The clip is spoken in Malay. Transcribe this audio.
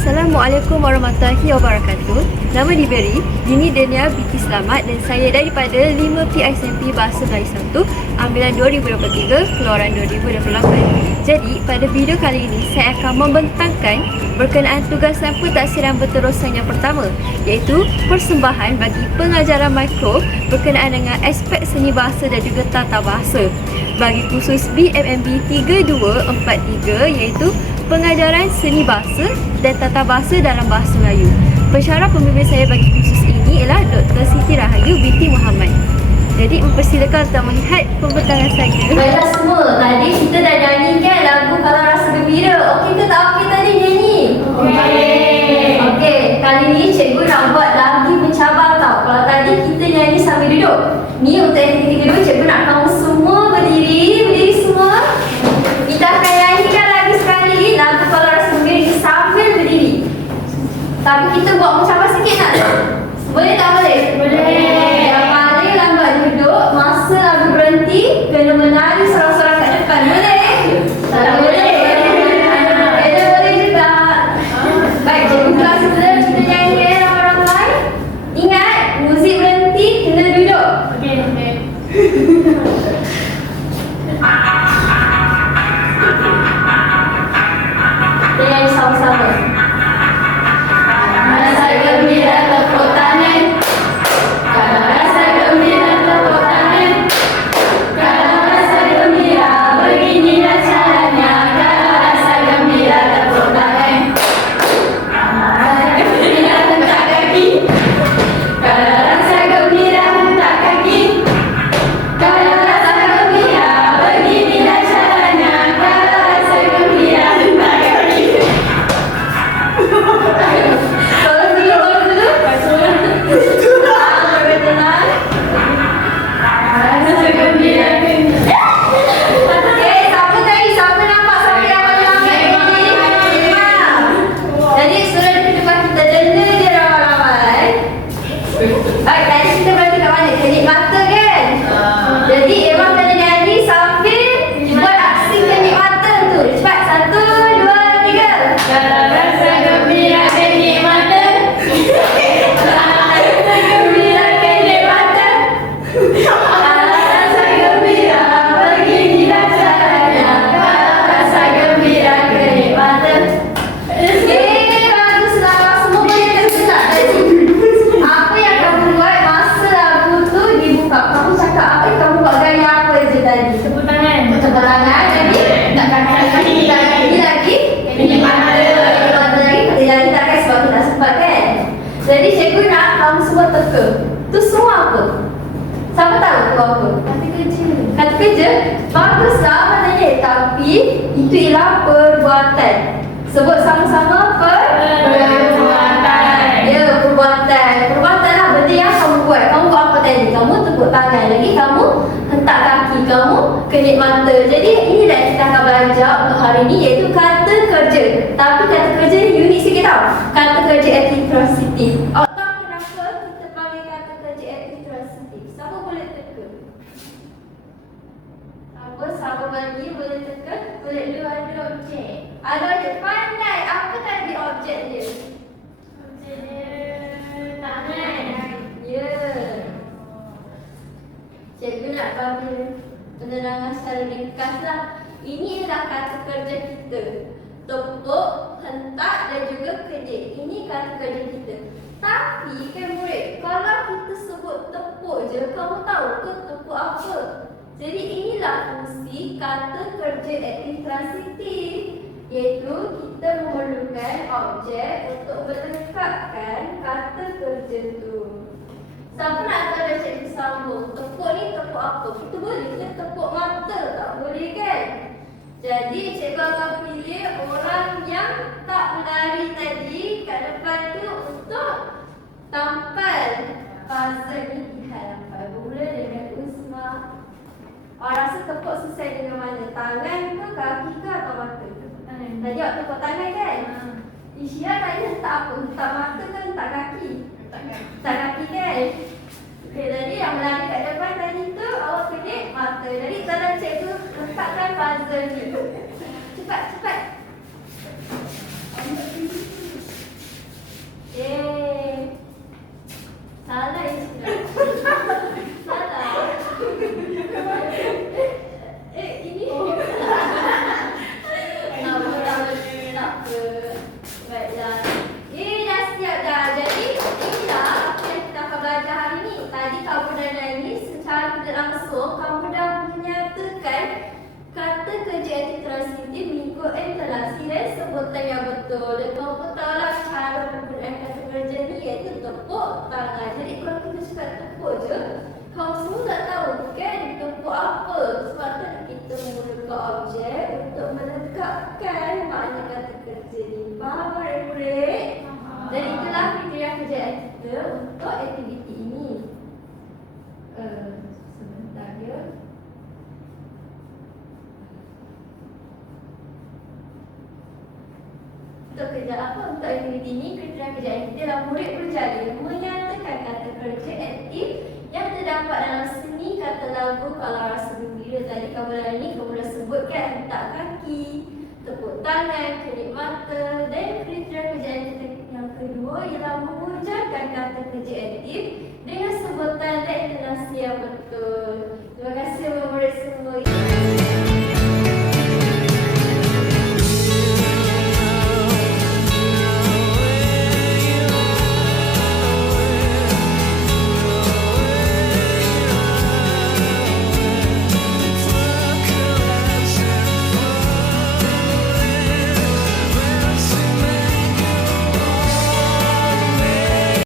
Assalamualaikum warahmatullahi wabarakatuh. Nama diberi Dini Dania Binti Selamat dan saya daripada 5P SMP Bahasa Melayu 1 ambilan 2023 keluaran 2028. Jadi pada video kali ini saya akan membentangkan berkenaan tugas dan pentadsiran berterusan yang pertama, iaitu persembahan bagi pengajaran mikro berkenaan dengan aspek seni bahasa dan juga tata bahasa bagi khusus BMMB 3243, iaitu pengajaran seni bahasa dan tata bahasa dalam bahasa Melayu. Pensyarah pembimbing saya bagi kursus ini ialah Dr. Siti Rahayu binti Muhammad. Jadi mempersilakan untuk melihat pembentangan saya. Baiklah semua, tadi kita dah nyanyikan lagu Kalau Rasa Gembira. Okey ke tak okey tadi nyanyi? Okey, kali ni cikgu nak buat lagi mencabar tau. Kalau tadi kita nyanyi sambil duduk, ni untuk yang ketiga dulu cikgu nak kamu semua berdiri semua. Kita akan nyanyikan lagi sekali lagu Kalau Rasa Gembira ni sambil berdiri. Tapi kita buat mencabar sikit nak? Boleh tak boleh? Boleh. Yang paling lambat duduk, masa lagu berhenti, kena menari sorang-sorang kat depan. Boleh? Tak boleh. Kena boleh juga. Baik, cikgu kelas dulu kita nyanyi ramai-ramai. Ingat, muzik berhenti, kena duduk. Okey. Kita nyanyi sama-sama. Rasa gembira tepuk tangan. Kalau rasa gembira tepuk tangan. Kalau rasa gembira beginilah caranya. Kalau rasa gembira tepuk tangan. Rasa gembira hentak kaki. Kalau rasa gembira hentak kaki. Kalau rasa gembira beginilah caranya. Kalau rasa gembira hentak kaki. Jadi cikgu nak kamu semua teka. Tu semua apa? Siapa tahu tu apa? Kata kerja. Kata kerja? Baguslah maknanya. Tapi itu ialah perbuatan. Sebut sama-sama perbuatan. Ya, perbuatan. Perbuatan lah benda yang kamu buat. Kamu buat apa tadi? Kamu tepuk tangan. Lagi kamu hentak kaki. Kamu kedip mata. Jadi ini dah kita akan belajar untuk hari ini, iaitu kata kerja. Tapi kata kerja ni unik sikit tau. Kata kerja intransitif. Tahu kenapa kita panggil kata kerja intransitif? Siapa boleh teka? Apa? Siapa bagi boleh teka? Boleh lu ada objek. Ada objek. Pandai. Apa tadi objek dia? Objek dia tangan. Ya. Cikgu nak bagi penerangan secara ringkas lah. Ini adalah kata kerja kita. Tepuk, hentak dan juga kedip. Ini kata kerja kita. Tapi kan murid, kalau kita sebut tepuk je, kamu tahu ke tepuk apa? Jadi inilah fungsi kata kerja intransitif, iaitu kita memerlukan objek untuk melengkapkan kata kerja tu. Siapa nak tahu dah cikgu sambung? Tepuk ni tepuk apa? Kita boleh ke tepuk mata? Tak boleh kan? Jadi cikgu akan pilih orang yang tak menari tadi kat depan tu untuk tampal puzzle ni. Lihat nampak Bermula dengan Usma. Awak rasa tepuk selesai dengan mana? Tangan ke, kaki ke atau mata? Tangan. Tadi awak tepuk tangan kan? Isyia tadi hentak apa? Hentak mata ke hentak kaki? Hentak kaki kan? Okey, tadi yang melari kat depan tadi tu awak kedip mata. Jadi tolong cikgu letakkan puzzle ni. Cepat. ikut intonasi dan sebutan yang betul. Dan kamu tahu lah cara penggunaan kata kerja ni iaitu tepuk tangan. Jadi kalau kita cakap tepuk je, kamu semua tak tahu kan tepuk apa. Sebab tu kita menggunakan objek untuk melengkapkan makna kata kerja ni. Faham murid-murid? Dan itulah kriteria kerjaan kita untuk aktiviti ini. Sebentar ya. Untuk kerja apa? Untuk aktiviti ini, kriteria kerjaan kita adalah murid berjaya menyatakan kata kerja aktif yang terdapat dalam seni kata lagu. Kalau rasa gembira tadi kamu dah sebutkan hentak kaki, tepuk tangan, kedip mata. Dan kriteria kerjaan kita yang kedua ialah mengujarkan kata kerja aktif dengan sebutan dan intonasi yang betul.